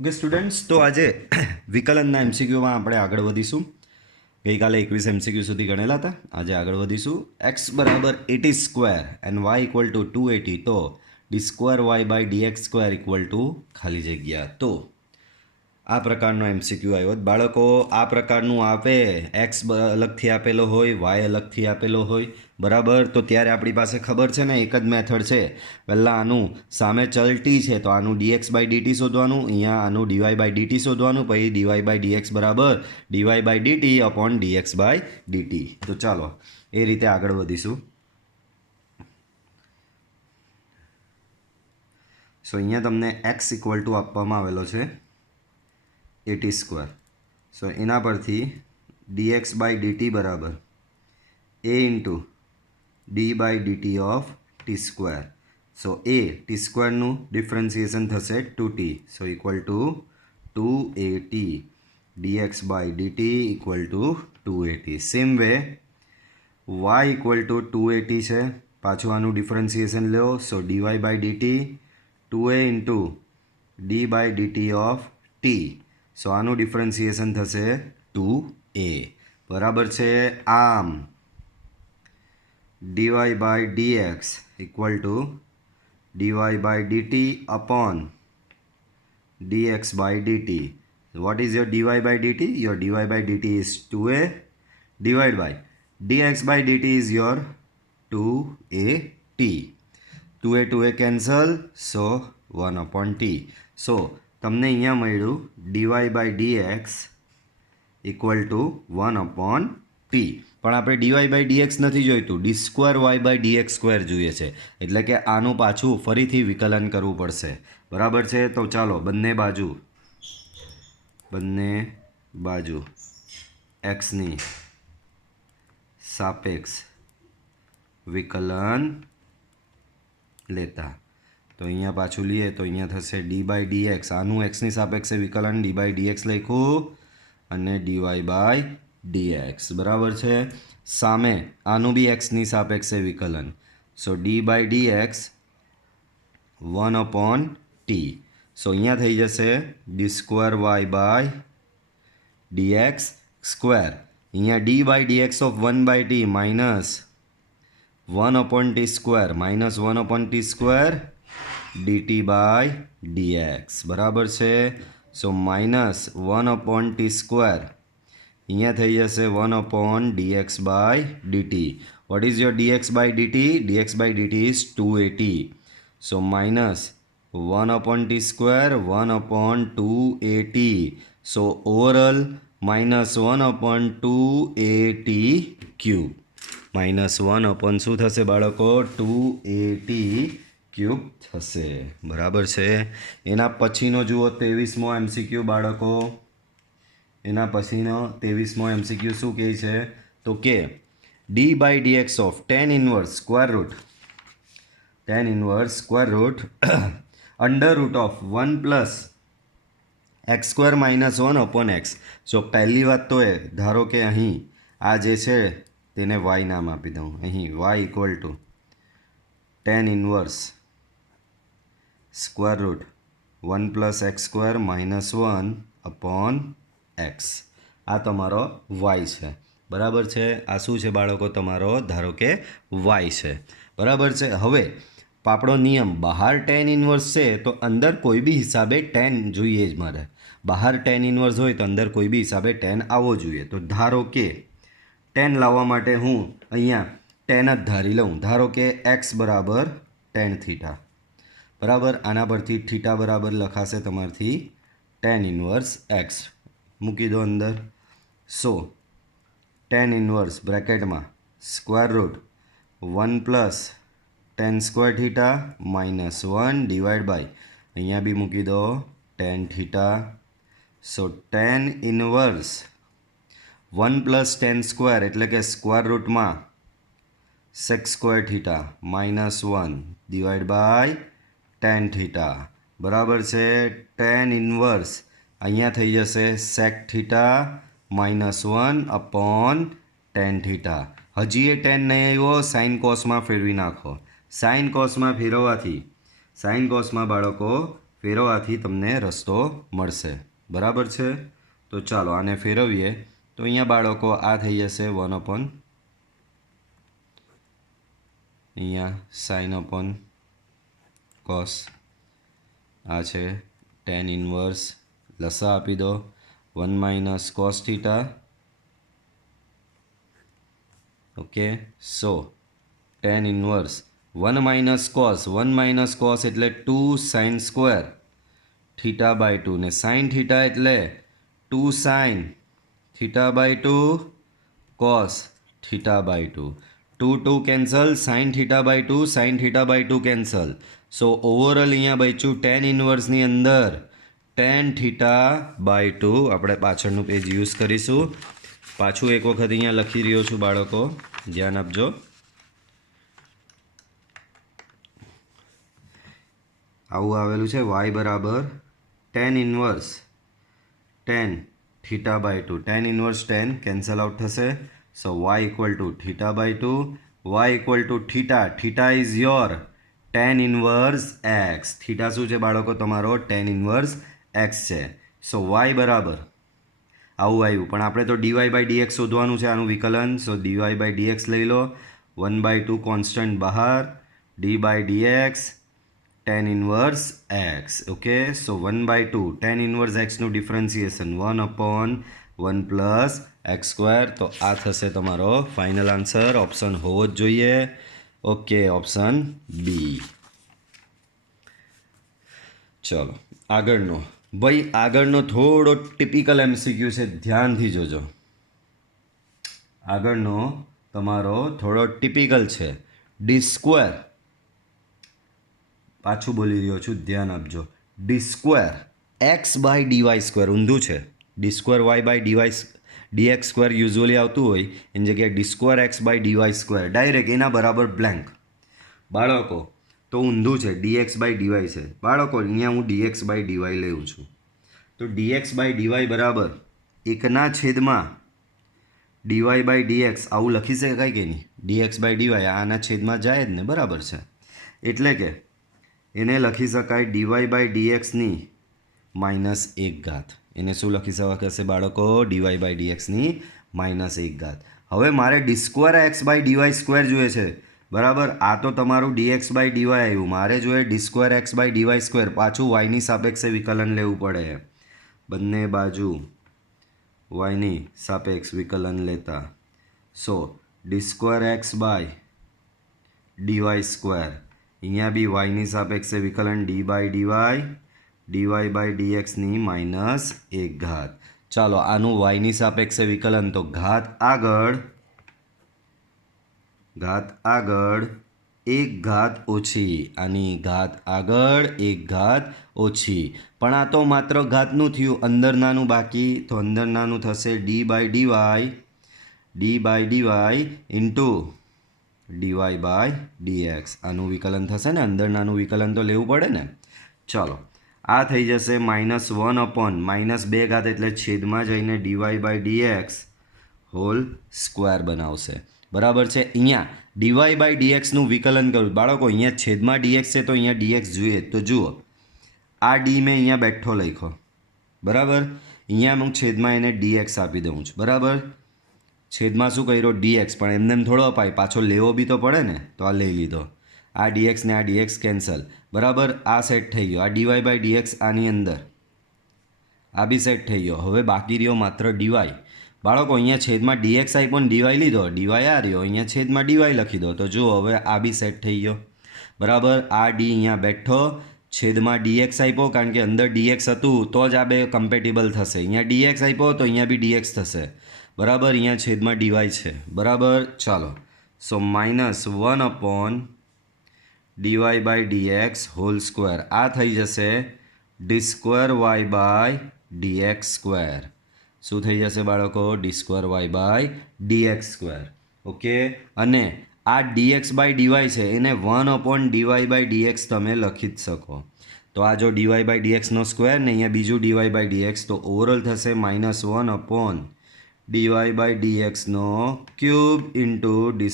Okay students, તો આજે વિકલનના એમસીક્યુમાં આપણે આગળ વધીશું. ગઈકાલે 21 એમસીક્યુ સુધી ગણેલા હતા. આજે આગળ વધીશું. એક્સ બરાબર 80 square and y equal to 280, તો d square y by dx square equal to ખાલી જગ્યા. તો આ પ્રકારનો એમસીક્યુ આવ્યો. બાળકો, આ પ્રકારનું આપે, એક્સ અલગથી આપેલો હોય, વાય અલગથી આપેલો હોય, બરાબર, તો ત્યારે આપણી પાસે ખબર છે ને એક જ મેથડ છે. પહેલાં આનું સામે ચલ ટી છે તો આનું ડીએક્સ બાય ડીટી શોધવાનું, અહીંયા આનું ડીવાય બાય ડીટી શોધવાનું, પછી ડીવાય બાય ડીએક્સ બરાબર dy by dt upon dx by dt. તો ચાલો એ રીતે આગળ વધીશું. સો અહીંયા તમને એક્સ ઇક્વલ ટુ આપવામાં આવેલો છે 80 સ્ક્વેર. સો એના પરથી dx બાય dt બરાબર a into d by dt of t square. So એ ટી સ્ક્વેરનું ડિફરન્સિએશન થશે 2t. So equal to 2at dx બાય ડીટી equal to 280. Same way y equal to 280 છે. પાછું આનું ડિફરન્સિએશન લો. So dy by dt 2a into d by dt of t. So આનું ડિફરન્સિએશન થશે 2a, બરાબર છે. આમ dy by dx equal to dy by dt upon dx by dt. What is your dy by dt? Your dy by dt is 2a divided by dx by dt is your 2at. 2a 2a cancel, so 1 upon t. So તમને અહીંયા મળ્યું dy by dx equal to 1 upon t. પણ આપણે DY by dx નથી જોઈતું, d square y by dx square જોઈએ છે. એટલે કે આનું પાછું ફરીથી વિકલન કરવું પડશે, બરાબર છે. તો ચાલો બંને બાજુ એક્સની સાપેક્ષ વિકલન લેતા. તો અહીંયા પાછું લઈએ તો અહીંયા થશે ડી બાય ડીએક્સ. આનું એક્સની સાપેક્ષે વિકલન ડી બાય ડીએક્સ લખ્યું અને ડીવાય બાય ડીએક્સ, બરાબર છે. સામે આનું બી એક્સની સાપેક્ષે વિકલન. So d by dx 1 upon t. So અહીંયા થઈ જશે d square y by dx square. અહીંયા d by dx of 1 by t minus 1 upon t square minus 1 upon t square dt by dx, બરાબર છે. So minus 1 upon t square અહીંયા થઈ જશે 1 upon dx by dt. What is your dx by dt? Dx by dt is 280. So minus 1 upon t square 1 upon 2at. So overall minus 1 upon 2at cube. Minus 1 upon શું થશે બાળકો? 2at cube થશે, બરાબર છે. એના પછીનો જુઓ 23મો MCQ બાળકો. એના પછીનો 23મો એમસીક્યુ શું કહે છે? તો કે d by dx of tan inverse square root under root of 1 plus x square minus 1 upon x. So પહેલી વાત તો એ ધારો કે અહીં આ જે છે તેને વાય નામ આપી દઉં. અહીં y equal to tan inverse square root 1 plus x square minus 1 upon x. આ તમારો વાય છે, બરાબર છે. આ શું છે બાળકો? તમારો ધારો કે વાય છે, બરાબર છે. હવે આપણો નિયમ, બહાર tan ઇન્વર્સ છે તો અંદર કોઈ બી હિસાબે tan જોઈએ જ મારે. બહાર tan ઇન્વર્સ હોય તો અંદર કોઈ બી હિસાબે tan આવવો જોઈએ. તો ધારો કે tan લાવવા માટે હું અહીંયા tan જ ધારી લઉં. ધારો કે x બરાબર tan થીટા, બરાબર. આના પરથી થીટા બરાબર લખાશે તમારથી tan ઇન્વર્સ x. મૂકી દો અંદર. સો tan ઇન્વર્સ બ્રેકેટમાં square root 1 plus tan square theta minus 1 divide by અહીંયા બી મૂકી દો tan theta. So tan inverse 1 plus tan square એટલે કે સ્ક્વેર રૂટમાં sec square theta minus 1 divide by tan theta, બરાબર છે. tan ઇન્વર્સ અહીંયા થઈ જશે sec theta minus 1 upon tan theta. હજી એ tan નહીં આવ્યો, સાઇન કોસમાં ફેરવી નાખો. સાઇન કોસમાં ફેરવવાથી સાઇન કોસમાં બાળકો ફેરવવાથી તમને રસ્તો મળશે. બરાબર છે? તો ચાલો આને ફેરવીએ તો અહીંયા બાળકો આ થઈ જશે 1/, અહીંયા sin upon cos, આ છે tan ઇન્વર્સ, લસા આપી દો 1 - cos થીટા. ઓકે, સો tan ઇન્વર્સ 1 - cos એટલે 2 sin સ્ક્વેર થીટા બાય 2 ને sin થીટા એટલે 2 sin theta by 2 cos theta by 2. 2 cancel, sin theta by 2 sin theta by 2 cancel. So overall અહીંયા બચ્યું tan ઇન્વર્સની અંદર tan theta by 2. આપણે પાછળનું page use કરીશું. પાછું એક વખત અહીંયા લખી રહ્યો છું બાળકો, ધ્યાન આપજો. આવું આવેલું છે y બરાબર tan inverse tan theta by 2. tan inverse tan cancel out થશે. So y equal to theta by 2, y equal to theta. Theta is your tan inverse x. Theta શું છે બાળકો? તમારો tan ઇન્વર્સ x છે. સો y બરાબર આવું આવ્યું, પણ આપણે તો dy/dx શોધવાનું છે, આનું વિકલન. સો dy/dx લઈ લો, 1/2 કોન્સ્ટન્ટ બહાર, d/dx tan inverse x. Okay, so 1/2 tan inverse xનું ડિફરન્સિએશન 1/1 + x². તો આ થશે તમારો ફાઇનલ આન્સર. ઓપ્શન હોવો જ જોઈએ. Okay, option B. ચલો આગળનો. ભાઈ આગળનો થોડો ટિપિકલ MCQ છે, ધ્યાનથી જોજો. આગળનો તમારો થોડો ટિપિકલ છે. d², પાછું બોલી રહ્યો છું, ધ્યાન આપજો. d² x/dy² ઊંધું છે. d² y/dx² યુઝ્યુઅલી આવતું હોય એની જગ્યાએ d² x/dy² ડાયરેક્ટ એના બરાબર બ્લેન્ક. બાળકો તો ઊંધું છે, dx/dy છે. બાળકો અહીંયા હું dx/dy લઉં છું. તો dx/dy બરાબર 1/, dy/dx આવું લખી શકાય કે નહીં? dx/dy આના છેદમાં જાય જ ને, બરાબર છે. એટલે કે એને લખી શકાય dy/dxની -1. એને શું લખી શકાશે બાળકો? dy/dxની -1. હવે મારે d² x/dy² જોઈએ છે, બરાબર. આ તો તમારું dx/dy આવ્યું, મારે જોઈએ d² x/dy². પાછું yની સાપેક્ષે વિકલન લેવું પડે. બંને બાજુ yની સાપેક્ષ વિકલન લેતા. સો d² x/dy², અહીંયા બી yની સાપેક્ષે વિકલન d/dy, dy/dxની -1. ચાલો આનું yની સાપેક્ષે વિકલન, તો ઘાત આગળ 1 ઓછી, આની ઘાત આગળ 1 ઓછી. પણ આ તો માત્ર ઘાતનું થયું, અંદર નાનું બાકી. તો અંદર નાનું થશે d/dy ઇન્ટુ dy/dx. આનું વિકલન થશે ને, અંદર નાનું વિકલન તો લેવું પડે ને. ચાલો આ થઈ જશે -1/-2 એટલે છેદમાં જઈને dy/dx હોલ સ્ક્વેર બનાવશે. બરાબર છે. અહીંયા dy/dxનું વિકલન કરું બાળકો, અહીંયા છેદમાં dx છે તો અહીંયા dx જોઈએ. તો જુઓ આ d મેં અહીંયા બેઠો લખ્યો, બરાબર. અહીંયા હું છેદમાં એને dx આપી દઉં છું, બરાબર. છેદમાં શું કર્યો? dx. પણ એમને એમ થોડો અપાય, પાછો લેવો બી તો પડે ને. તો આ લઈ લીધો. આ dx ને આ dx કેન્સલ, બરાબર. આ સેટ થઈ ગયો. આ dy/dx આની અંદર, આ બી સેટ થઈ ગયો. હવે બાકી રહ્યો માત્ર dy. બાળકો અહીંયા છેદમાં dx આપ્યો ને dy લીધો, dy આ રહ્યો, અહીંયા છેદમાં dy લખી દો. તો જુઓ હવે આ બી સેટ થઈ ગયો, બરાબર. આ d અહીંયા બેઠો, છેદમાં dx આપ્યો, કારણ કે અંદર dx હતું તો જ આ બે કમ્પેટેબલ થશે. અહીંયા dx આપ્યો તો અહીંયા બી dx થશે, બરાબર. અહીંયા છેદમાં dy છે, બરાબર. ચાલો, સો -1/dy/dx હોલ સ્ક્વેર. આ થઈ જશે d² y/dx². શું થઈ જશે બાળકો? d² y/dx². ઓકે, અને આ dx/dy છે એને 1/dy/dx તમે લખી જ શકો. તો આ જો dy/dxનો સ્ક્વેર ને અહીંયા બીજું dy/dx, તો ઓવરઓલ થશે -1/dy/dxનો cube into d²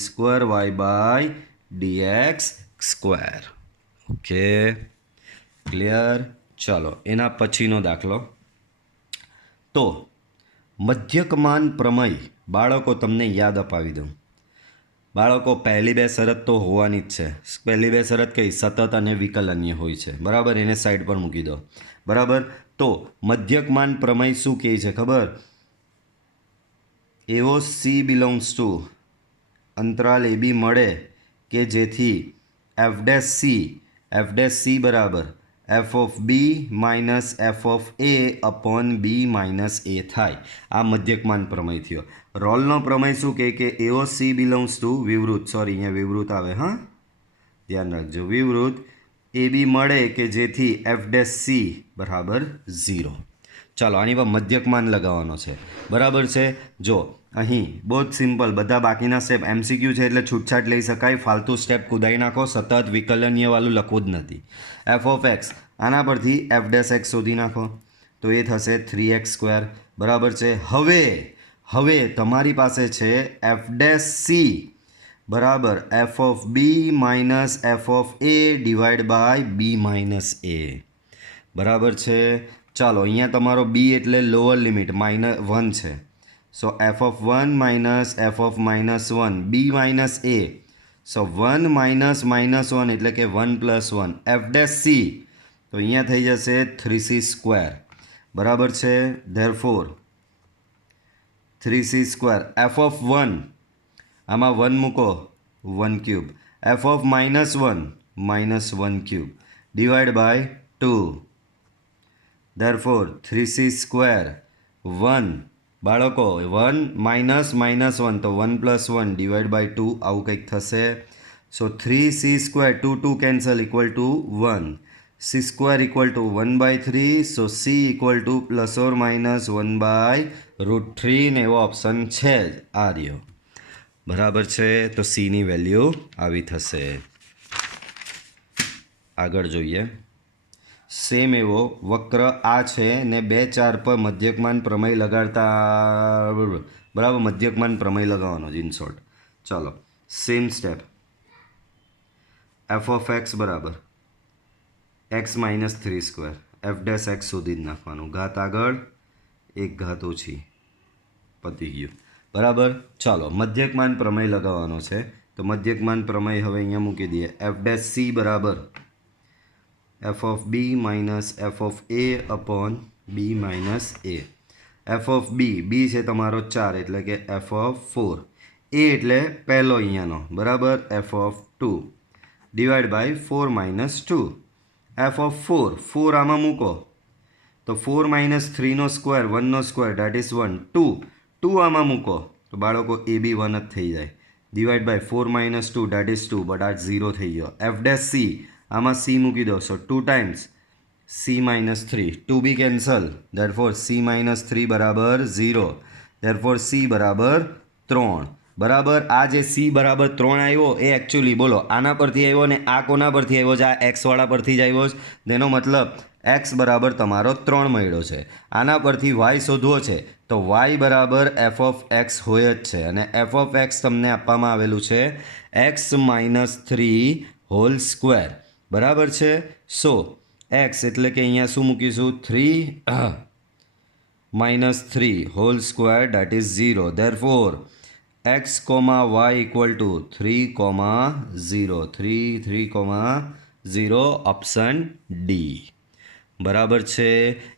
y/dx². Okay, clear? ચાલો એના પછીનો દાખલો. તો મધ્યકમાન પ્રમેય બાળકો તમને યાદ અપાવી દઉં. બાળકો પહેલી બે શરત તો હોવાની જ છે. પહેલી બે શરત કઈ? સતત અને વિકલનીય હોય છે. બરાબર, એને સાઈડ પર મૂકી દો. બરાબર, તો મધ્યકમાન પ્રમેય શું કહે છે ખબર? એવો સી બિલોંગ્સ ટુ અંતરાલ એ બી મળે કે જેથી એફ ડેશ સી બરાબર f of b minus f of a upon b minus a થાય. આ મધ્યકમાન પ્રમેય થયો. રોલનો પ્રમેય શું કહે કે એવો સી બિલોંગ્સ ટુ વિવૃત, સોરી અહીંયા વિવૃત આવે, હા ધ્યાન રાખજો, વિવૃત એ બી મળે કે જેથી એફ ડેશ સી બરાબર 0. ચાલો આની પર મધ્યકમાન લગાવવાનો છે. બરાબર છે. જો અહીં બહુ જ સિમ્પલ, બધા બાકીના સ્ટેપ એમસીક્યુ છે એટલે છૂટછાટ લઈ શકાય. ફાલતુ સ્ટેપ કુદાઈ નાખો. સતત વિકલનીયવાળું લખવું જ નથી. એફ ઓફ એક્સ, આના પરથી એફ ડેશ એક્સ શોધી નાખો તો એ થશે 3x². બરાબર છે. હવે તમારી પાસે છે એફ ડેશ સી બરાબર f of b minus f of a divide by b minus a. બરાબર છે. ચાલો અહીંયા તમારો બી એટલે લોઅર લિમિટ -1 છે. So f of 1 minus f of -1 b minus a. So 1 minus -1 એટલે કે 1 પ્લસ 1 એફ ડેશ સી, તો અહીંયા થઈ જશે 3c². બરાબર છે. ધેરફોર 3c² એફ ઓફ 1, આમાં 1 મૂકો 1³ f of -1 -1³ divide by 2. Therefore 3c² 1 બાળકો 1 માઇનસ -1 તો 1 પ્લસ 1 ડિવાઈડ બાય 2 આવું કંઈક થશે. સો 3c², 2 2 cancel equal to 1, c² equal to 1/3. So c equal to plus or minus 1/√3 ને એવો ઓપ્શન છે જ આ રહ્યો. બરાબર છે. તો સીની વેલ્યુ આવી થશે. આગળ જોઈએ. સેમ એવો વક્ર આ છે ને 2 4 પર મધ્યકમાન પ્રમેય લગાડતા. બરાબર, મધ્યકમાન પ્રમેય લગાવવાનો જ ઇન શોર્ટ. ચાલો same step. F of x બરાબર x minus 3² f dash x શોધી જ નાખવાનું. ઘાત આગળ, એક ઘાત ઓછી, પતી ગયું. બરાબર. ચાલો મધ્યકમાન પ્રમેય લગાવવાનો છે. તો મધ્યકમાન પ્રમેય હવે અહીંયા મૂકી દઈએ. એફ ડેશ સી બરાબર f of b minus f of a upon b minus a. F of b છે તમારો 4 એટલે કે એફ ઓફ 4. એ એટલે પહેલો અહીંયાનો બરાબર f of 2 divide by 4 minus 2. F of 4 આમાં મૂકો તો 4 માઇનસ 3નો સ્ક્વેર 1નો સ્ક્વેર ડેટ ઇઝ 1. 2 આમાં મૂકો તો બાળકો એ બી 1 જ થઈ જાય. Divide by 4 minus 2 that is 2, but આ 0 થઈ ગયો. એફ ડેશ સી, આમાં સી મૂકી દો. So 2 times c minus 3, 2 b cancel. Therefore c minus 3 બરાબર 0. ધેરફોર c બરાબર 3. બરાબર. આ જે c બરાબર 3 આવ્યો એ એકચ્યુઅલી બોલો આના પરથી આવ્યો ને આ કોના પરથી આવ્યો છે? આ એક્સવાળા પરથી જ આવ્યો છે. તેનો મતલબ એક્સ બરાબર તમારો 3 મળ્યો છે. આના પરથી વાય શોધવો છે તો વાય બરાબર એફ ઓફ એક્સ હોય જ છે. અને એફ ઓફ એક્સ તમને આપવામાં આવેલું છે એક્સ માઇનસ 3 હોલ સ્ક્વેર. બરાબર છે. સો એક્સ એટલે કે અહીંયા શું મૂકીશું? 3 minus 3 whole square that is 0. Therefore x comma y equal to 3,0 3,0 option D. બરાબર છે.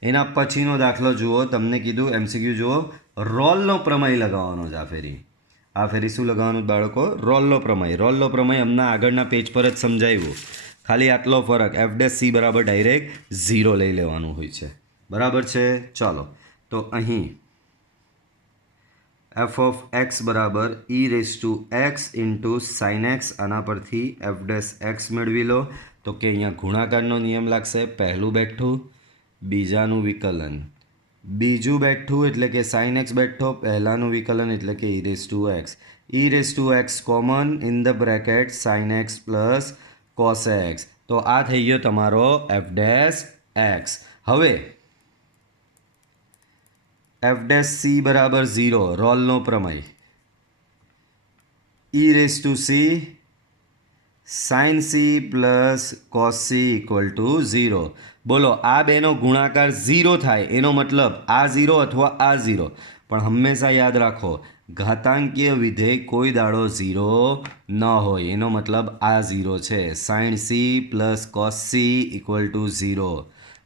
એના પછીનો દાખલો જુઓ. તમને કીધું એમસીક્યુ જુઓ. રોલનો પ્રમેય લગાવવાનો છે આ ફેરી શું લગાવવાનું બાળકો? રોલનો પ્રમેય હમણાં આગળના પેજ પર જ સમજાવ્યું. ખાલી આટલો ફરક, એફ ડેશ સી બરાબર ડાયરેક્ટ 0 લઈ લેવાનું હોય છે. બરાબર છે. ચાલો તો અહીં એફ ઓફ એક્સ બરાબર e raise to x into sine x, આના પરથી એફ ડેશ એક્સ મેળવી લો. તો કે અહીંયા ગુણાકારનો નિયમ લાગશે. પહેલું બેઠું, બીજાનું વિકલન, બીજું બેઠું એટલે કે સાઇન એક્સ બેઠો, પહેલાનું વિકલન એટલે કે e raise to x. E raise to x common in the bracket sine x plus cos x. તો આ થઈ ગયો તમારો એફ ડેશ એક્સ. હવે એફ ડેશ સી બરાબર 0 રોલનો પ્રમેય. E raise to C sign C plus cos C equal to 0. બોલો આ બેનો ગુણાકાર 0 થાય એનો મતલબ આ 0 અથવા આ 0, પણ હંમેશા યાદ રાખો ઘાતાંકીય વિધેય કોઈ દાડો 0 ન હોય, એનો મતલબ આ 0 છે. sin c plus cos c equal to 0,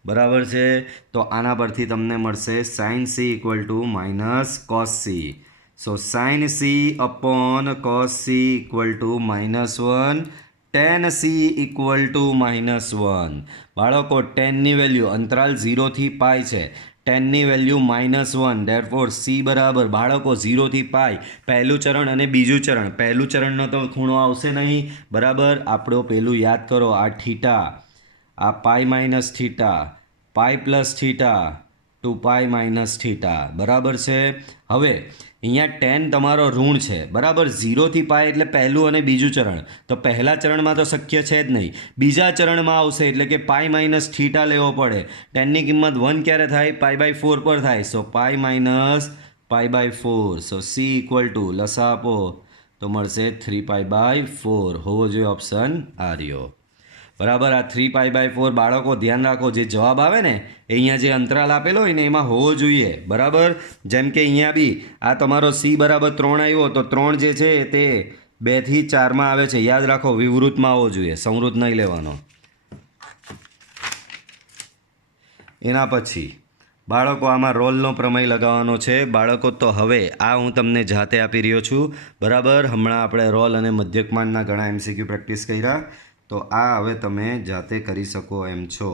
બરાબર છે. તો આના પરથી તમને મળશે sin c equal to minus cos c. So sin c upon cos c equal to -1, tan c equal to -1. બાળકો ટેનની વેલ્યુ અંતરાલ 0 થી પાઈ છે, ટેનની વેલ્યુ -1, ધેરફોર c બરાબર બાળકો 0 થી પાઈ, પહેલું ચરણ અને બીજું ચરણ. પહેલું ચરણનો તો ખૂણો આવશે નહીં, બરાબર. આપણો પેલું યાદ કરો, આ થીટા, આ pi minus theta, pi plus theta, 2 pi minus theta, બરાબર છે. હવે અહીંયા ટેન તમારો ઋણ છે, બરાબર. 0 થી પાઈ એટલે પહેલું અને બીજું ચરણ, તો પહેલા ચરણમાં તો શક્ય છે જ નહીં, બીજા ચરણમાં આવશે એટલે કે પાઈ માઇનસ થીટા લેવો પડે. ટેનની કિંમત 1 ક્યારે થાય? π/4 પર થાય. So pi minus π/4. So c equal to લસા આપો તો મળશે 3π/4. હોવો જોઈએ ઓપ્શન આ રહ્યો, બરાબર. આ 3π/4 બાળકો ધ્યાન રાખો, જે જવાબ આવે ને એ અહીંયા જે અંતરાલ આપેલો હોય ને એમાં હોવો જોઈએ, બરાબર. જેમ કે અહીંયા બી આ તમારો c બરાબર 3 આવ્યો તો 3 જે છે તે 2 થી 4માં આવે છે, યાદ રાખો વિવૃતમાં આવવો જોઈએ, સંવૃત નહીં લેવાનો. એના પછી બાળકો આમાં રોલનો પ્રમેય લગાવવાનો છે બાળકો. તો હવે આ હું તમને જાતે આપી રહ્યો છું, બરાબર. હમણાં આપણે રોલ અને મધ્યકમાનના ઘણા MCQ પ્રેક્ટિસ કર્યા, તો આ હવે તમે જાતે કરી શકો એમ છો.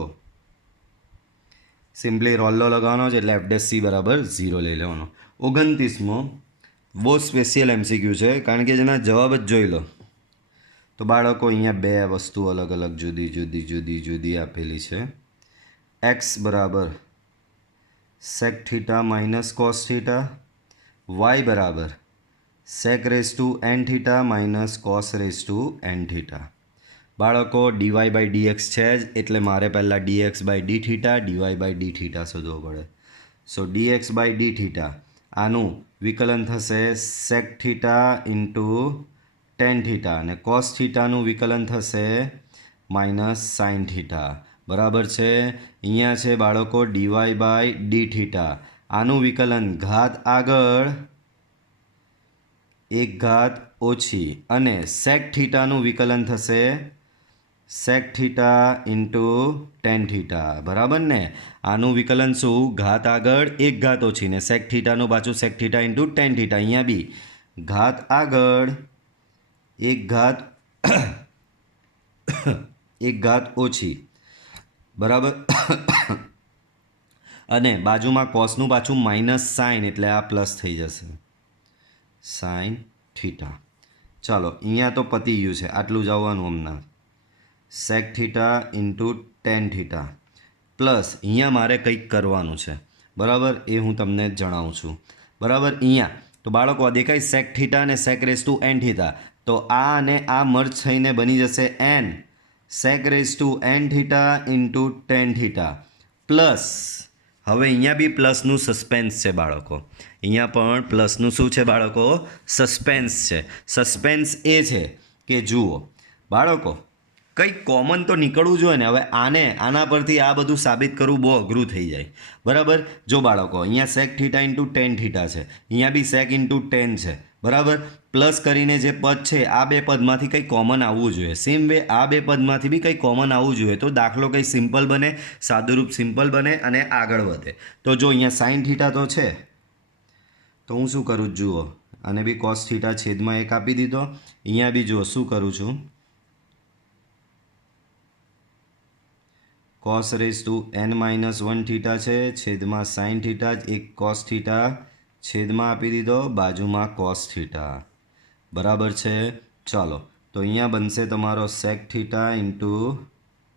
સિમ્પલી રોલનો લગાવવાનો છે એટલે f' બરાબર 0 લઈ લેવાનો. 29મો બહુ સ્પેશિયલ MCQ છે, કારણ કે જેના જવાબ જ જોઈ લો. તો બાળકો અહીંયા બે વસ્તુ અલગ અલગ જુદી જુદી જુદી જુદી આપેલી છે. x બરાબર sec theta minus cos theta, y બરાબર sec raise to n theta minus cos raise to n theta. બાળકો dy/dx છે જ, એટલે મારે પહેલાં dx/d θ dy/d θ શોધવો પડે. સો dx/d θ આનું વિકલન થશે sec theta into tan theta, અને cos થીટાનું વિકલન થશે માઇનસ sin થીટા, બરાબર છે. અહીંયા છે બાળકો dy/d θ, આનું વિકલન ઘાત આગળ 1 ઘાત ઓછી, અને sec થીટાનું વિકલન થશે sec theta into tan theta, બરાબર ને. આનું વિકલન શું? ઘાત આગળ 1 ઘાત ઓછી, ને sec થીટાનું પાછું sec theta into tan theta. અહીંયા બી ઘાત આગળ 1 ઘાત 1 ઘાત ઓછી, બરાબર. અને બાજુમાં કોસનું પાછું માઇનસ સાઇન, એટલે આ પ્લસ થઈ જશે સાઇન થીટા. ચાલો અહીંયા તો પતી ગયું છે, આટલું જ આવવાનું હમણાં. sec theta into tan theta plus અહીંયા મારે કંઈક કરવાનું છે, બરાબર. એ હું તમને જણાવું છું, બરાબર. અહીંયા તો બાળકો દેખાય sec થીટા અને sec raise to n theta, તો આ અને આ મર્જ થઈને બની જશે n sec raise to n theta into tan theta plus. હવે અહીંયા બી પ્લસનું સસ્પેન્સ છે બાળકો, અહીંયા પણ પ્લસનું શું છે બાળકો? સસ્પેન્સ છે. સસ્પેન્સ એ છે કે જુઓ બાળકો કંઈક કોમન તો નીકળવું જોઈએ ને. હવે આના પરથી આ બધું સાબિત કરવું બહુ અઘરું થઈ જાય, બરાબર. જો બાળકો અહીંયા sec theta into tan theta છે, અહીંયા બી sec ઇન્ટુ tan છે, બરાબર. પ્લસ કરીને જે પદ છે આ બે પદમાંથી કંઈ કોમન આવવું જોઈએ. સેમ વે આ બે પદમાંથી બી કંઈ કોમન આવવું જોઈએ, તો દાખલો કંઈ સિમ્પલ બને, સાદુરૂપ સિમ્પલ બને અને આગળ વધે. તો જો અહીંયા sin થીટા તો છે, તો હું શું કરું જુઓ, અને બી cos થીટા છેદમાં 1 આપી દીધો. અહીંયા બી જુઓ શું કરું છું, cos raise to n-1 theta છે છેદમાં sin થીટા, એક cos થીટા છેદમાં આપી દીધો, બાજુમાં cos થીટા, બરાબર છે. ચાલો તો અહીંયા બનશે તમારો sec theta into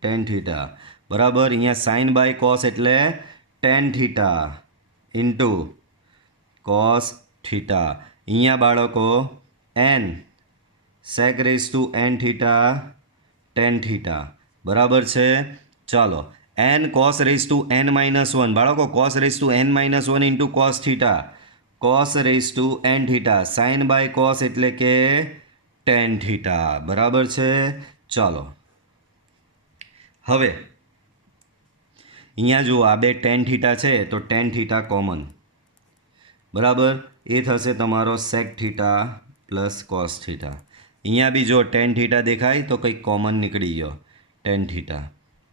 tan theta, બરાબર. અહીંયા sin બાય cos એટલે tan theta into cos theta. અહીંયા બાળકો n sec raise to n theta tan theta, બરાબર છે. ચાલો n cos raise to n-1 બાળકો cos raise to n-1 into cos theta, cos raise to n theta, sin બાય cos એટલે કે tan theta, બરાબર છે. ચાલો હવે અહીંયા જુઓ આ બે ટેન થીટા છે તો ટેન થીટા કોમન, બરાબર, એ થશે તમારો sec theta plus cos theta. અહીંયા બી જો ટેન થીટા દેખાય તો કંઈક કોમન નીકળી ગયો, ટેન થીટા,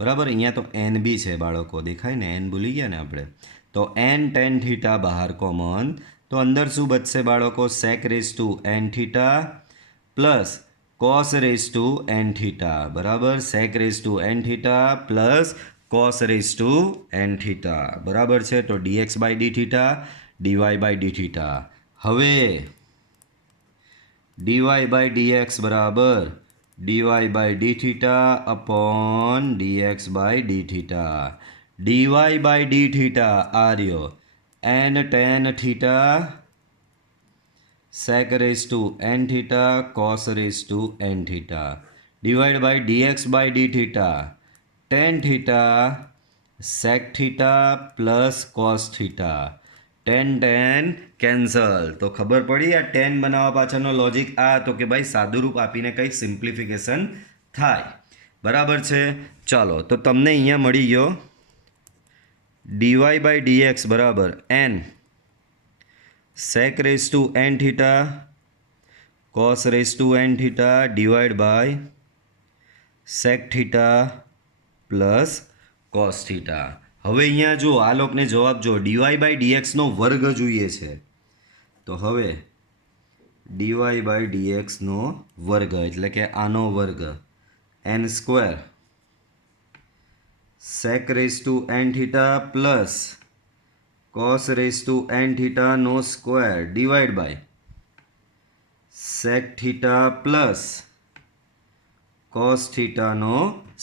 બરાબર. અહીંયા તો એન બી છે બાળકો, દેખાય ને, એન ભૂલી ગયા ને આપણે, તો એન ટેન થીટા બહાર કોમન, તો અંદર શું બચશે બાળકો, sec raise to n theta plus cos raise to n theta, બરાબર. Sec raise to n theta plus cos raise to n theta, બરાબર છે. તો dx by d theta, dy by d theta. હવે ડીવાય બાય ડીએક્સ બરાબર dy by d theta upon dx by d theta. Dy by d theta આ રહ્યો n tan theta sec raised to n theta cos raised to n theta divided by dx by d theta tan theta sec theta plus cos theta tan cancel. તો ખબર પડી આ tan બનાવવા પાછળનો logic આ હતો કે ભાઈ સાદુરૂપ આપીને કંઈક સિમ્પ્લિફિકેશન થાય, બરાબર છે. ચાલો તો તમને અહીંયા મળી ગયો dy બાય dx બરાબર n sec raised to n theta cos raised to n theta divided by sec theta plus cos theta. હવે અહીંયા જો આ લોકને જવાબ જો dy બાય dx નો વર્ગ જોઈએ છે, તો હવે dy બાય dx નો વર્ગ એટલે કે આનો વર્ગ n square sec raised to n theta plus cos raised to n theta no square divided by sec theta plus cos theta no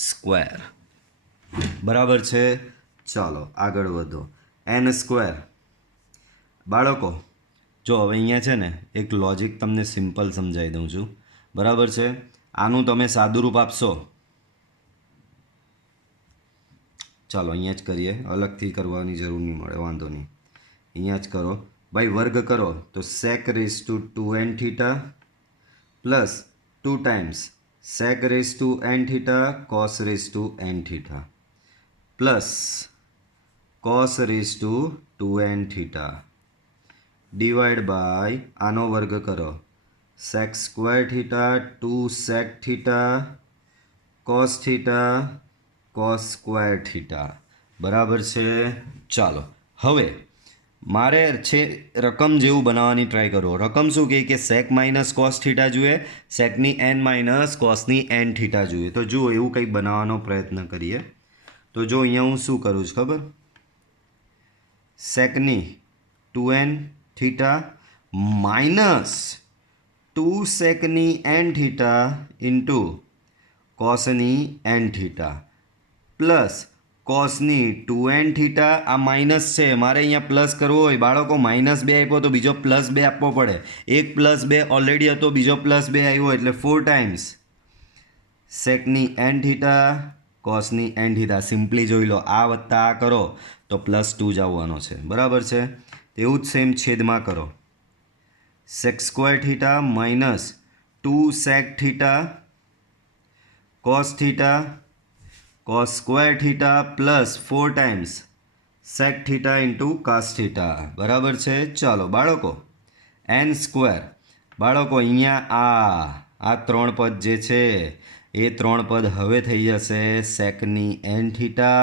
square, બરાબર છે. ચાલો આગળ વધો. n સ્ક્વેર બાળકો જો હવે અહીંયા છે ને એક લોજિક તમને સિમ્પલ સમજાવી દઉં છું, બરાબર છે. આનું તમે સાદુરૂપ આપશો, ચાલો અહીંયા જ કરીએ, અલગથી કરવાની જરૂર નહીં મળે, વાંધો નહીં, અહીંયા જ કરો ભાઈ. વર્ગ કરો તો sec raise to 2n theta plus 2 times sec raise to n theta cos raise to n theta plus cos raise to 2n theta divide by આનો વર્ગ કરો sec square theta 2 sec theta cos theta cos square theta, બરાબર છે. ચાલો હવે મારે છે રકમ જેવું બનાવવાની ટ્રાય કરો. રકમ શું કહે કે sec માઇનસ કોસ થીટા જોઈએ, secની n માઇનસ કોસની n થીટા જોઈએ. તો જુઓ એવું કંઈક બનાવવાનો પ્રયત્ન કરીએ. તો જો અહીંયા હું શું કરું છું ખબર, secની 2n થીટા માઇનસ 2 secની n થીટા ઇન્ટુ કોસની n થીટા પ્લસ કોસની 2n થીટા, આ માઇનસ છે, મારે અહીંયા પ્લસ કરવો હોય બાળકો, માઇનસ 2 આપ્યો તો બીજો પ્લસ 2 આપવો પડે, એક પ્લસ 2 ઓલરેડી હતો, બીજો પ્લસ 2 આવ્યો એટલે 4 ટાઈમ્સ સેકની n થીટા કોસની n થીટા. સિમ્પલી જોઈ લો, આ વત્તા આ કરો તો +2 જ આવવાનો છે, બરાબર છે. એવું જ સેમ છેદમાં કરો, sec square theta minus 2 sec theta cos theta cos square theta plus 4 times sec theta into cos theta, બરાબર છે. ચાલો બાળકો n સ્ક્વેર બાળકો અહીંયા આ 3 પદ જે છે એ 3 પદ હવે થઈ જશે secની n થીટા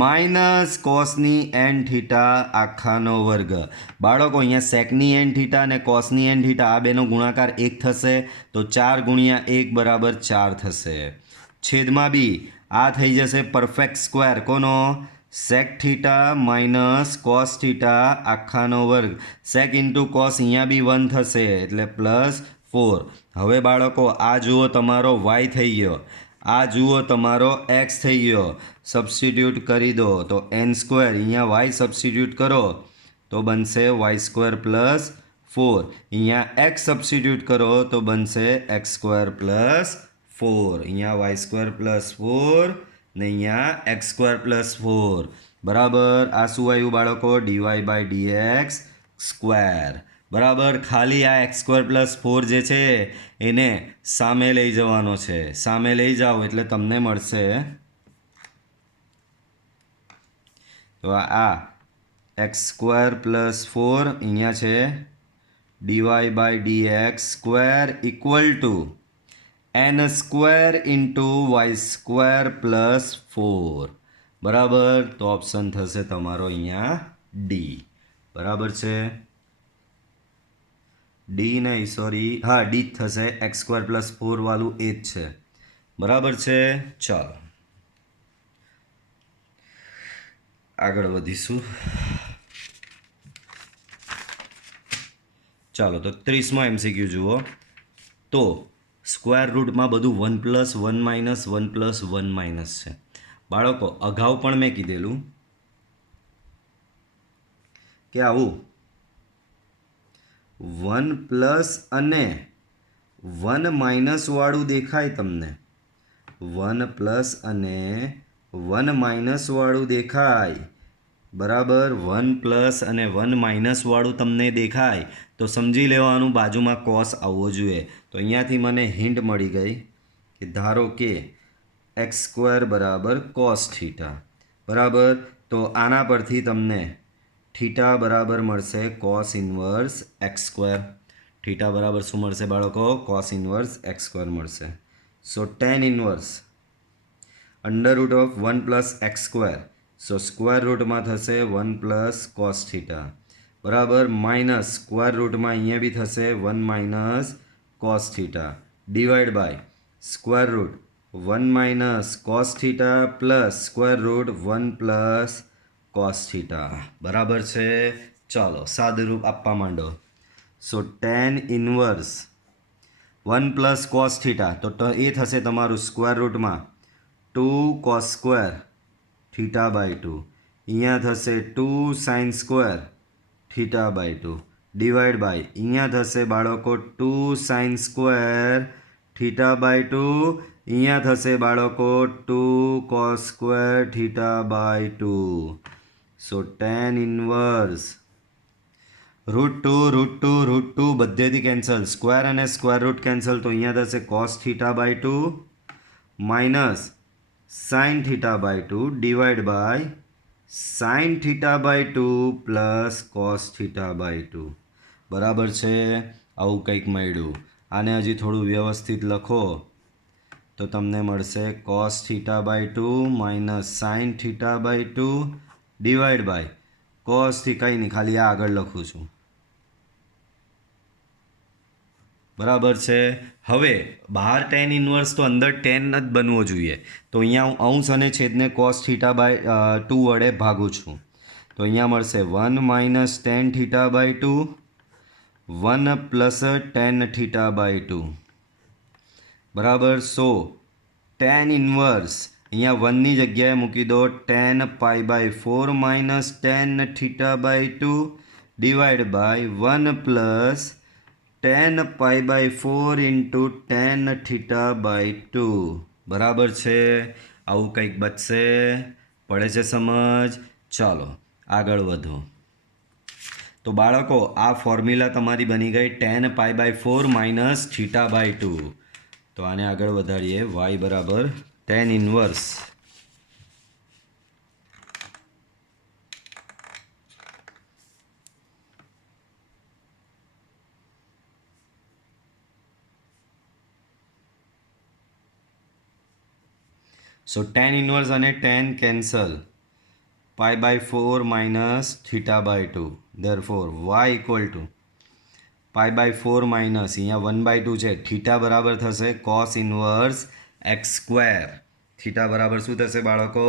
માઇનસ કોસની n થીટા આખાનો વર્ગ. બાળકો અહીંયા secની n થીટા અને કોસની n થીટા આ બેનો ગુણાકાર 1 થશે, તો 4 ગુણ્યા 1 બરાબર 4 થશે. છેદમાં બી આ થઈ જશે પરફેક્ટ સ્ક્વેર, કોનો, sec theta minus cos theta આખાનો વર્ગ, sec ઇન્ટુ કોસ અહીંયા બી 1 થશે એટલે +4. હવે બાળકો આ જુઓ તમારો y થઈ ગયો, આ જુઓ તમારો x થઈ ગયો, સબસ્ટિટ્યૂટ કરી દો તો n સ્ક્વેર, અહીંયા y સબસ્ટિટ્યૂટ કરો તો બનશે y સ્ક્વેર પ્લસ 4, અહીંયા x સબસ્ટિટ્યૂટ કરો તો બનશે x સ્ક્વેર પ્લસ 4, અહીંયા વાય સ્ક્વેર પ્લસ 4 ને અહીંયા એક્સ સ્ક્વેર પ્લસ 4, બરાબર. આ શું આવ્યું બાળકો, ડીવાય બાય ડીએક્સ સ્ક્વેર, બરાબર. ખાલી આ એક્સ સ્ક્વેર પ્લસ 4 જે છે એને સામે લઈ જવાનો છે, સામે લઈ જાઓ એટલે તમને મળશે તો આ x² + 4 અહીંયા છે dy/dx² = n² × y² + 4 બરાબર. તો ઓપ્શન થશે તમારો અહીંયા ડી. બરાબર છે, ડી નહીં, સોરી, હા ડી જ થશે. x² + 4 વાળું એ જ છે. બરાબર છે. ચાલો આગળ વધીશું. ચાલો તો 30મો MCQ જુઓ. તો સ્ક્વેર રૂટમાં બધું 1 + 1 - 1 + 1 - છે. બાળકો અગાઉ પણ મેં કીધેલું કે આવું 1 + અને 1 - વાળું દેખાય તમને, 1 + અને 1 - વાળું દેખાય. બરાબર, 1 + અને 1 - વાળું તમને દેખાય તો સમજી લેવાનું બાજુમાં કોસ આવવો જોઈએ. તો અહીંયાથી મને હિન્ટ મળી ગઈ કે ધારો કે x² = cos θ. બરાબર, તો આના પરથી તમને થીટા બરાબર મળશે cos ઇન્વર્સ x². થીટા બરાબર શું મળશે બાળકો? cos ઇન્વર્સ x² મળશે. સો tan ઇન્વર્સ √1 + x². સો સ્ક્વેર રૂટમાં થશે 1 + cos θ. બરાબર, માઇનસ સ્ક્વેર રૂટમાં અહીંયા બી થશે 1 - cos θ divide by square root 1 - cos θ plus square root 1 + cos θ. બરાબર છે. ચાલો સાદુરૂપ આપવા માંડો. સો tan ઇન્વર્સ 1 + cos θ તો એ થશે તમારું સ્ક્વેર રૂટમાં 2 cos² θ/2. અહીંયા થશે 2 sin² θ/2 ડિવાઈડ બાય અહીંયા થશે બાળકો 2 sin² θ/2. અહીંયા થશે બાળકો 2 cos² θ/2. સો tan ઇન્વર્સ √2 બધેથી કેન્સલ, સ્ક્વેર અને સ્ક્વેર રૂટ કેન્સલ, તો અહીંયા થશે cos θ/2 minus sin θ/2 divide by sin θ/2 plus cos θ/2. બરાબર છે. આવું કંઈક મળ્યું. આને હજી થોડું વ્યવસ્થિત લખો તો તમને મળશે cos θ/2 minus sin θ/2 divide by cos થી કંઈ નહીં, ખાલી આ આગળ લખું છું. બરાબર છે. હવે બહાર tan ઇન્વર્સ તો અંદર tan જ બનવો જોઈએ. તો અહીંયા હું અંશ અને છેદને cos θ/2 વડે ભાગું છું. તો અહીંયા મળશે 1 - tan θ/2 1 + tan θ/2. બરાબર. સો tan ઇન્વર્સ અહીંયા 1ની જગ્યાએ મૂકી દો tan π/4 - tan θ/2 divide by 1 + tan π/4 × tan θ/2. બરાબર છે. આવું કંઈક બચશે. પડે છે સમજ? ચાલો આગળ વધો. તો બાળકો આ ફોર્મ્યુલા તમારી બની ગઈ tan π/4 - θ/2. તો આને આગળ વધારીએ. y બરાબર tan ઇન્વર્સ સો tan ઇન્વર્સ અને tan cancel, π/4 - θ/2. therefore y = π/4 minus અહીંયા 1/2 છે. થીટા બરાબર થશે cos ઇન્વર્સ x². થીટા બરાબર શું થશે બાળકો?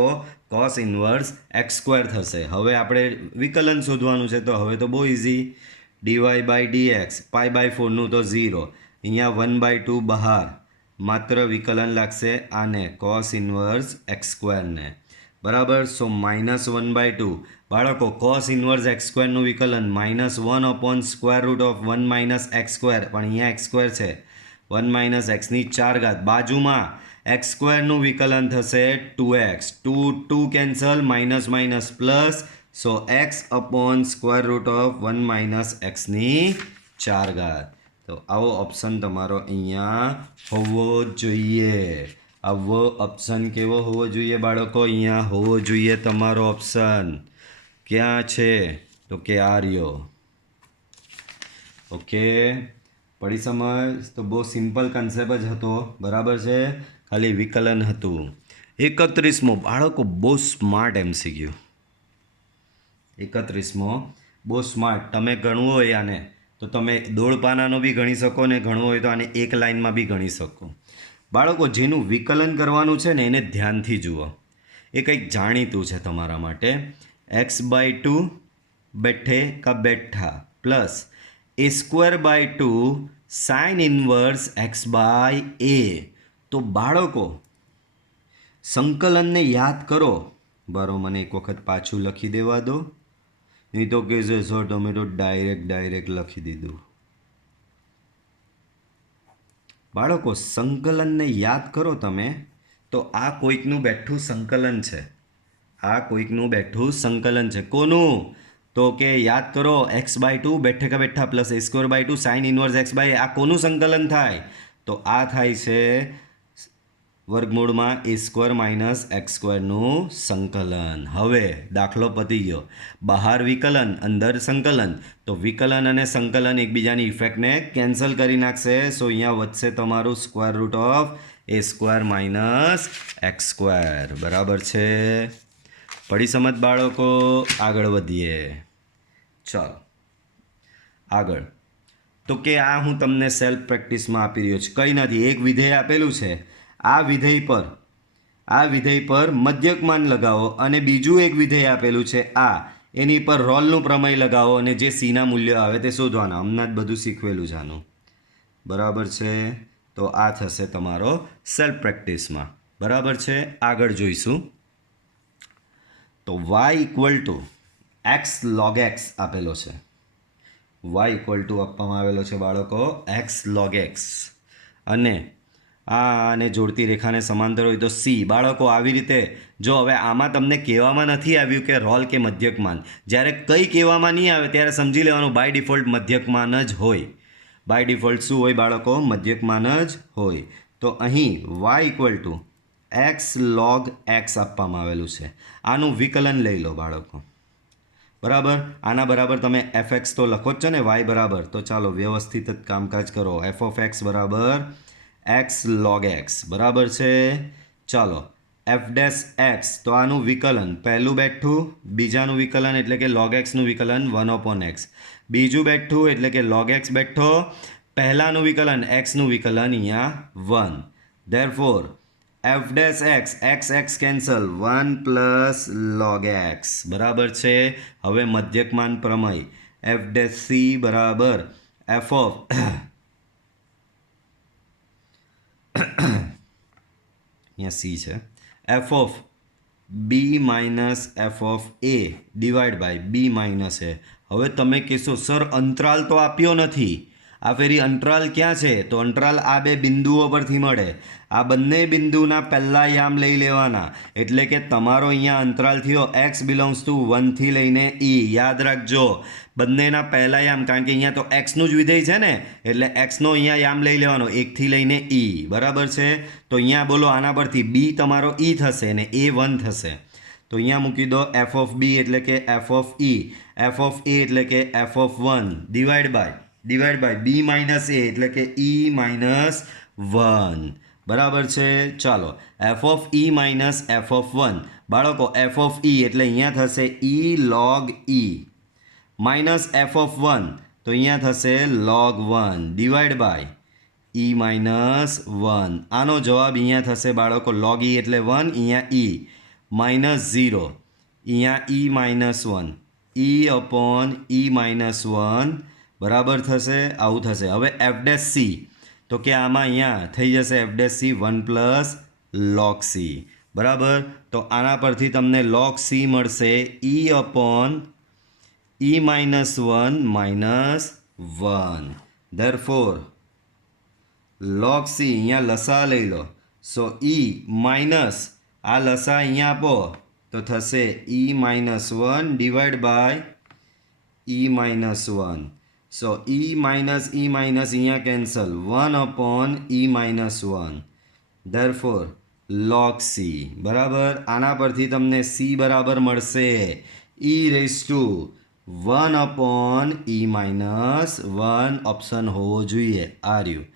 cos ઇન્વર્સ x² થશે. હવે આપણે વિકલન શોધવાનું છે. તો હવે તો બહુ ઇઝી. dy/dx π/4નું તો 0, અહીંયા 1/2 બહાર, માત્ર વિકલન લાગશે આને cos ઇન્વર્સ x² ને. બરાબર. સો -1/2 બાળકો cos ઇન્વર્સ x² નું વિકલન -1/√1 - x², પણ અહીંયા x² છે, 1 - x ની 4 બાજુમાં x² નું વિકલન થશે 2x. 2 કેન્સલ, માઇનસ પ્લસ, સો x/√1 - x ની 4. તો આવો ઓપ્શન તમારો અહીંયા હોવો જોઈએ. આવો ઓપ્શન કેવો હોવો જોઈએ બાળકો? અહીંયા હોવો જોઈએ તમારો ઓપ્શન. ક્યાં છે તો કે આ રહ્યો. ઓકે, પડી સમજ? તો બહુ સિમ્પલ કન્સેપ્ટ જ હતો, બરાબર છે, ખાલી વિકલન હતું. 31મો બાળકો બહુ સ્માર્ટ MCQ. 31મો બહુ સ્માર્ટ. તમે ગણવું હોય આને તો તમે દોઢ પાનાનો બી ગણી શકો ને ગણવું હોય તો આને એક લાઇનમાં બી ગણી શકો. બાળકો જેનું વિકલન કરવાનું છે ને એને ધ્યાનથી જુઓ. એ કંઈક જાણીતું છે તમારા માટે. x/2 બેઠે કા બેઠા plus a²/2 sine inverse x/a. તો બાળકો સંકલનને યાદ કરો. બરો મને એક વખત પાછું લખી દેવા દો, નહીં તો કહેશે સર તમે તો ડાયરેક્ટ લખી દીધું. બાળકો સંકલનને યાદ કરો તમે તો આ કોઈકનું બેઠું સંકલન છે. આ કોઈકનું બેઠું સંકલન છે. કોનું? તો કે યાદ કરો x/2 બેઠે કા બેઠા plus a²/2 sine inverse x/a. આ કોનું સંકલન થાય? તો આ થાય છે વર્ગમૂળમાં a² - x²નું સંકલન. હવે દાખલો પતી ગયો. બહાર વિકલન, અંદર સંકલન. તો વિકલન અને સંકલન એકબીજાની ઇફેક્ટને કેન્સલ કરી નાખશે. સો અહીંયા વધશે તમારું √(a² - x²). બરાબર છે? પડી સમજ બાળકો? આગળ વધીએ. ચાલો આગળ. તો કે આ હું તમને સેલ્ફ પ્રેક્ટિસમાં આપી રહ્યો છું. કંઈ નથી, એક વિધેય આપેલું છે. આ વિધેય પર મધ્યકમાન લગાવો અને બીજું એક વિધેય આપેલું છે આ, એની પર રોલનું પ્રમેય લગાવો અને જે સીના મૂલ્યો આવે તે શોધવાના. હમણાં જ બધું શીખવેલું છે આનું. બરાબર છે? તો આ થશે તમારો સેલ્ફ પ્રેક્ટિસમાં. બરાબર છે? આગળ જોઈશું. તો y x log x આપેલો છે. y આપવામાં આવેલો છે બાળકો x log x. અને આને જોડતી રેખાને સમાંતર હોય તો c. બાળકો આવી રીતે જો હવે આમાં તમને કહેવામાં નથી આવ્યું કે રોલ કે મધ્યકમાન. જ્યારે કંઈ કહેવામાં નહીં આવે ત્યારે સમજી લેવાનું બાય ડિફોલ્ટ મધ્યકમાન જ હોય. બાય ડિફોલ્ટ શું હોય બાળકો? મધ્યકમાન જ હોય. તો અહીં y x log x આપવામાં આવેલું છે. આનું વિકલન લઈ લો બાળકો. બરાબર? આના બરાબર તમે fx તો લખો જ છો ને, y બરાબર. તો ચાલો વ્યવસ્થિત જ કામકાજ કરો. f(x) બરાબર x log x. બરાબર છે? ચાલો f'(x) તો આનું વિકલન પહેલું બેઠું, બીજાનું વિકલન એટલે કે log x નું વિકલન 1/x. બીજું બેઠું એટલે કે log x બેઠો, પહેલાનું વિકલન x નું વિકલન અહીંયા 1. Therefore f'(x) x cancel 1 plus log x. બરાબર છે? હવે મધ્યકમાન પ્રમેય f'(c) બરાબર f of અહીંયા c છે, f of b minus f of a divide by b minus a. હવે તમે કહેશો સર અંતરાલ તો આપ્યો નથી. આ ફેરી અંતરાલ ક્યાં છે? તો અંતરાલ આ બે બિંદુઓ પરથી મળે. આ બંને બિંદુના પહેલા યામ લઈ લેવાના. એટલે કે તમારો અહીંયા અંતરાલ થયો x બિલોંગ્સ ટુ 1 થી લઈને e. યાદ રાખજો બંનેના પહેલા યામ, કારણ કે અહીંયા તો x નું જ વિધેય છે ને, એટલે x નો અહીંયા યામ લઈ લેવાનો 1 થી લઈને e. બરાબર છે? તો અહીંયા બોલો આના પરથી b તમારો e થશે અને a 1 થશે. તો અહીંયા મૂકી દો f of b એટલે કે f of e, f of a એટલે કે f of 1 divide by b minus a એટલે કે e માઇનસ 1. બરાબર છે? ચાલો f of e minus f of 1. બાળકો f of e એટલે અહીંયા થશે e log e minus f of 1 તો અહીંયા થશે log 1 divide by e minus 1. આનો જવાબ અહીંયા થશે બાળકો log e એટલે 1, અહીંયા e માઇનસ 0, અહીંયા e minus 1, e upon e minus 1. બરાબર થશે? આવું થશે. હવે f'(c) તો કે આમાં અહીંયા થઈ જશે f'(c) 1 પ્લસ log c. બરાબર? તો આના પરથી તમને log c મળશે e upon e minus 1 minus 1. Therefore log c અહીંયા લસા લઈ લો. સો e માઇનસ આ લસા અહીંયા આપો તો થશે e minus 1 divide by e minus 1. So e minus અહીંયા cancel 1 upon e minus 1. Therefore log c. બરાબર? આના પરથી તમને c બરાબર મળશે e rays two 1/e-1 option હોવો જોઈએ. આ રહ્યું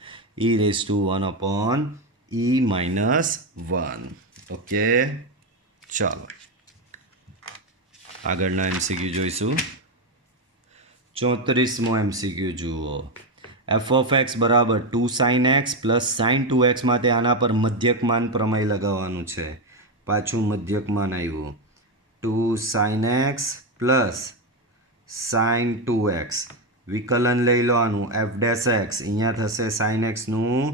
e rays two 1/e-1. Okay, ચાલો આગળના એમસીક્યુ જોઈશું. 34મો એમસીક્યુ જુઓ. એફ ઓફ એક્સ બરાબર 2 sin x plus sin 2x માટે આના પર મધ્યકમાન પ્રમેય લગાવવાનું છે. પાછું મધ્યકમાન આવ્યું. 2 sin x plus sin 2x વિકલન લઈ લો આનું એફ ડેશ એક્સ. અહીંયા થશે sin xનું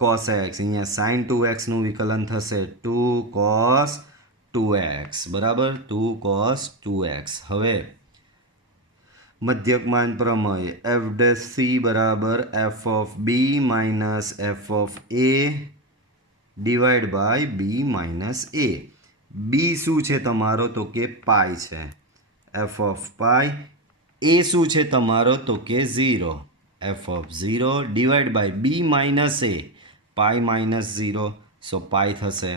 cos x. અહીંયા sin 2xનું વિકલન થશે 2 cos 2x. બરાબર, 2 cos 2x. હવે મધ્યકમાન પ્રમેય એફ ડેશ સી બરાબર f of b minus f of a divide by b minus a. B શું છે તમારો? તો કે પાઈ છે. F of pi. એ શું છે તમારો? તો કે 0. F of 0 divide by b minus a. Pi minus 0, so pi થશે.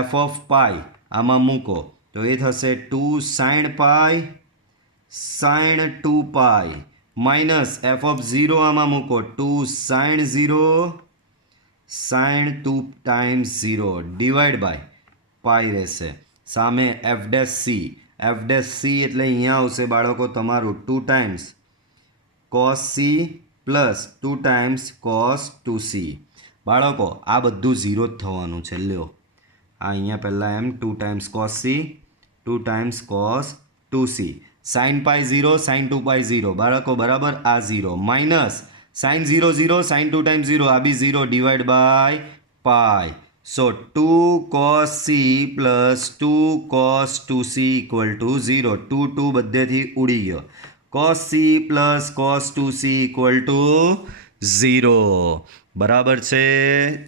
એફ ઓફ પાઈ આમાં મૂકો તો એ થશે 2 sin pi sin 2 pi minus f of 0 આમાં મૂકો 2 sin 0 sin 2 times 0 divide by pi રહેશે. સામે f dash c. F dash c એટલે અહીંયા આવશે બાળકો તમારું 2 times cos c plus 2 times cos 2c. બાળકો આ બધું 0 જ થવાનું છે. લ્યો આ અહીંયા પહેલાં એમ 2 times cos C 2 times cos 2c. sin પાઈ 0 sin 2 પાઈ 0 બાળકો બરાબર આ 0 માઇનસ sin 0 0 sin 2 ટાઈમ્સ 0 આ b 0 divide by pi. So 2 cos c plus 2 cos 2c equal to 0. 2 2 બધેથી ઉડી ગયો. cos c plus cos 2c equal to 0. બરાબર છે.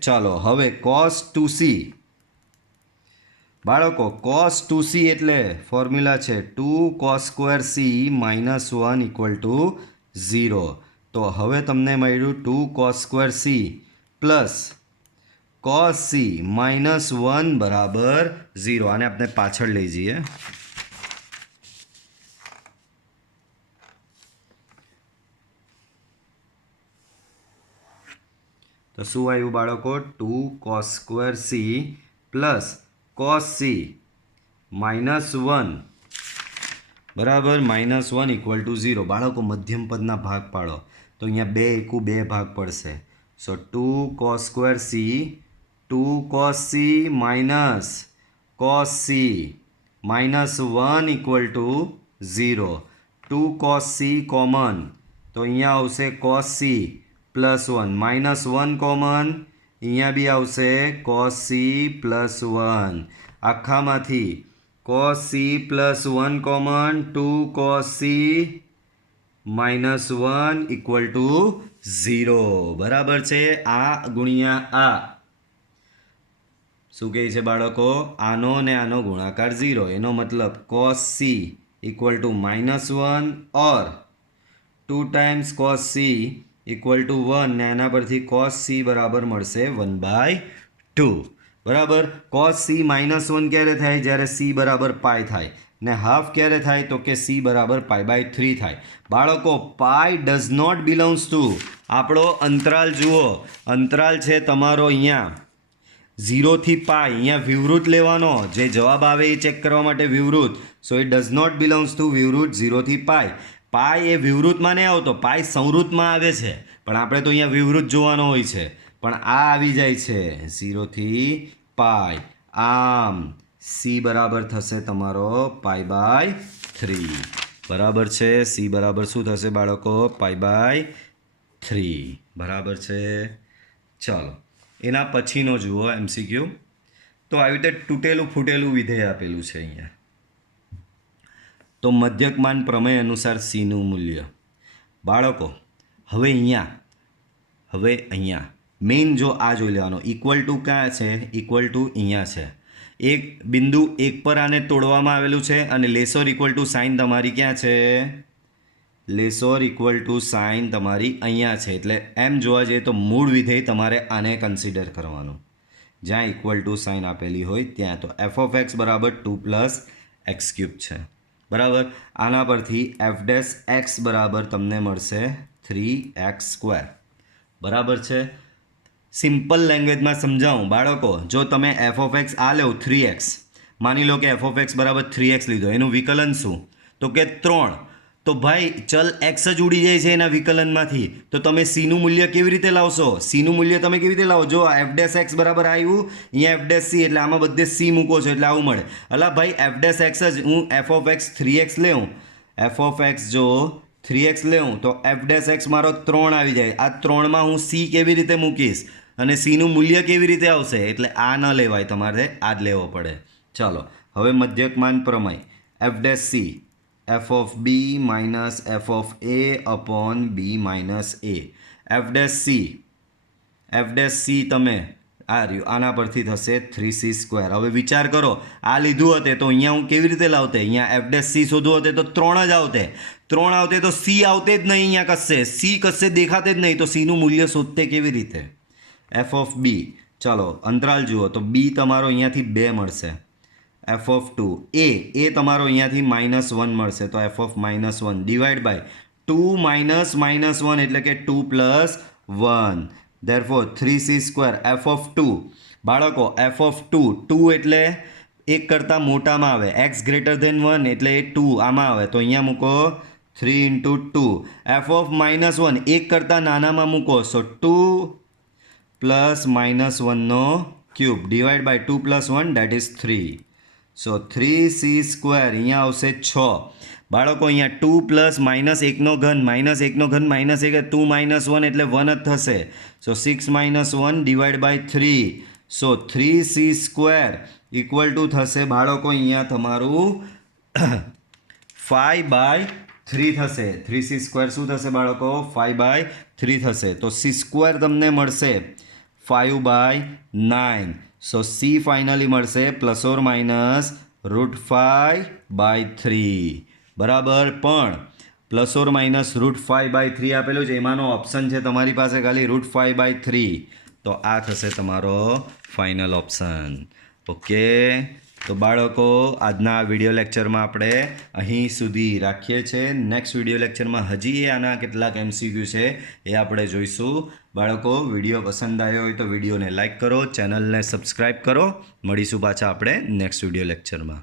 ચાલો હવે cos 2c બાળકો cos 2c એટલે ફોર્મ્યુલા છે 2 cos square c minus 1 equal to 0. તો હવે તમને મળ્યું 2 cos square c plus cos c minus 1 બરાબર 0. આને આપણે પાછળ લઈ જઈએ. તો શું આવ્યું બાળકો? 2 cos square c plus cos c minus 1 બરાબર માઇનસ 1 ઇક્વલ ટુ 0. બાળકો મધ્યમ પદના ભાગ પાડો તો અહીંયા 2 એકુ 2 ભાગ પડશે. સો 2 cos square c 2 cos c minus cos c minus 1 equal to 0. 2 cos c common તો અહીંયા આવશે cos c plus 1 minus 1 common અહીંયા બી આવશે cos c plus 1. આખામાંથી cos c plus 1 common 2 cos c minus 1 equal to 0. બરાબર છે. આ ગુણ્યા આ શું કહે છે બાળકો? આનો ને આનો ગુણાકાર 0. એનો મતલબ cos c equal to minus 1 or 2 times cos c equal to 1 ને એના પરથી cos c બરાબર મળશે 1/2. બરાબર. cos c માઇનસ 1 ક્યારે થાય? જ્યારે c બરાબર પાઈ થાય. ને હાફ ક્યારે થાય? તો કે c બરાબર π/3 થાય. બાળકો પાઈ ડઝ નોટ બિલોંગ્સ ટુ આપણો અંતરાલ જુઓ. અંતરાલ છે તમારો અહીંયા 0 થી પાઈ. અહીંયા વિવૃત લેવાનો. જે જવાબ આવે એ ચેક કરવા માટે વિવૃત. So it does not belongs to વિવૃત 0 થી પાઈ. પાઈ એ વિવૃતમાં નહીં આવતો, પાઈ સંવૃતમાં આવે છે. પણ આપણે તો અહીંયા વિવૃત જોવાનો હોય છે. પણ આ આવી જાય છે 0 થી પાઈ. આમ c બરાબર થશે તમારો π/3. બરાબર છે. c બરાબર શું થશે બાળકો? π/3. બરાબર છે. ચાલો એના પછીનો જુઓ એમસીક્યુ. તો આવી રીતે તૂટેલું ફૂટેલું વિધેય આપેલું છે અહીંયા. તો મધ્યકમાન પ્રમેય અનુસાર c નું મૂલ્ય. બાળકો હવે અહીંયા મેઇન જો આ જોઈ લેવાનો. ઇક્વલ ટુ ક્યાં છે? ઇક્વલ ટુ અહીંયા છે. એક બિંદુ 1 પર આને તોડવામાં આવેલું છે અને લેસોર ઇક્વલ ટુ સાઇન તમારી ક્યાં છે? લેસોર ઇક્વલ ટુ સાઇન તમારી અહીંયા છે. એટલે એમ જોવા જઈએ તો મૂળ વિધેય તમારે આને કન્સિડર કરવાનું જ્યાં ઇક્વલ ટુ સાઇન આપેલી હોય ત્યાં. તો એફ ઓફ એક્સ બરાબર 2 + x³ છે. બરાબર. આના પરથી એફ ડેશ એક્સ બરાબર તમને મળશે 3x². બરાબર છે. સિમ્પલ લેંગ્વેજમાં સમજાવું બાળકો, જો તમે એફ ઓફ એક્સ આ લો 3x, માની લો કે એફ ઓફ એક્સ બરાબર 3x લીધો, એનું વિકલન શું? તો કે 3. તો ભાઈ ચલ એક્સ જ ઉડી જાય છે એના વિકલનમાંથી, તો તમે સીનું મૂલ્ય કેવી રીતે લાવશો? સીનું મૂલ્ય તમે કેવી રીતે લાવો? જો એફ ડેશ એક્સ બરાબર આવ્યું, અહીંયા એફ ડેશ સી, એટલે આમાં બધે સી મૂકો છો એટલે આવું મળે. અલા ભાઈ એફ ડેશ એક્સ જ હું એફ ઓફ એક્સ 3x લેવું, એફ ઓફ એક્સ જો 3x લેવું તો એફ ડેશ એક્સ મારો 3 આવી જાય. આ 3માં હું સી કેવી રીતે મૂકીશ અને સીનું મૂલ્ય કેવી રીતે આવશે? એટલે આ ન લેવાય, તમારે આ જ લેવો પડે. ચાલો હવે મધ્યકમાન પ્રમેય. F dash c f of b minus f of a upon b minus a. F dash c તમે આ રહ્યું, આના પરથી થશે 3c². હવે વિચાર કરો, આ લીધું હતે તો અહીંયા હું કેવી રીતે લાવતે? અહીંયા એફ ડેશ સી શોધવું હતે તો 3 જ આવતે. 3 આવતે તો સી આવતે જ નહીં, અહીંયા કશે સી કશે દેખાતે જ નહીં, તો સીનું મૂલ્ય શોધતે કેવી રીતે? એફ ઓફ બી, ચાલો અંતરાલ જુઓ તો બી તમારો અહીંયાથી 2 મળશે. એફ ઓફ 2 એ તમારો અહીંયાથી -1 મળશે, તો એફ ઓફ -1 ડિવાઈડ બાય 2 -1 એટલે કે 2 + 1, ધેરફોર 3c². એફ ઓફ 2 બાળકો, એફ ઓફ 2 એટલે એક કરતાં મોટામાં આવે, x > 1 એટલે એ 2 આમાં આવે, તો અહીંયા મૂકો 3 × 2. એફ ઓફ -1 એક કરતાં નાનામાં મૂકો, so 2 + -1³ divide by 2 + 1 that is 3. So 3c², અહીંયા આવશે 6. બાળકો અહીંયા 2 + -1/3 -1 2 -1 એટલે 1 જ થશે, so 6 - 1 divide by 3. So 3c² equal to થશે બાળકો અહીંયા તમારું 5/3 થશે. 3c² શું થશે બાળકો? 5/3 થશે. તો c² તમને મળશે 5/9. સો સી ફાઇનલી મળશે ±√5/3. બરાબર. પણ ±√5/3 આપેલું છે, એમાંનો ઓપ્શન છે તમારી પાસે ખાલી √5/3, તો આ થશે તમારો ફાઇનલ ઓપ્શન. ઓકે, તો બાળકો આજના વિડીયો લેક્ચરમાં આપણે અહીં સુધી રાખીએ છીએ. નેક્સ્ટ વિડીયો લેક્ચરમાં હજી આના કેટલાક MCQ છે એ આપણે જોઈશું. બાળકો વિડીયો પસંદ આવ્યો હોય તો વિડીયોને લાઇક કરો, ચેનલને સબસ્ક્રાઈબ કરો. મળીશું પાછા આપણે નેક્સ્ટ વિડીયો લેક્ચરમાં.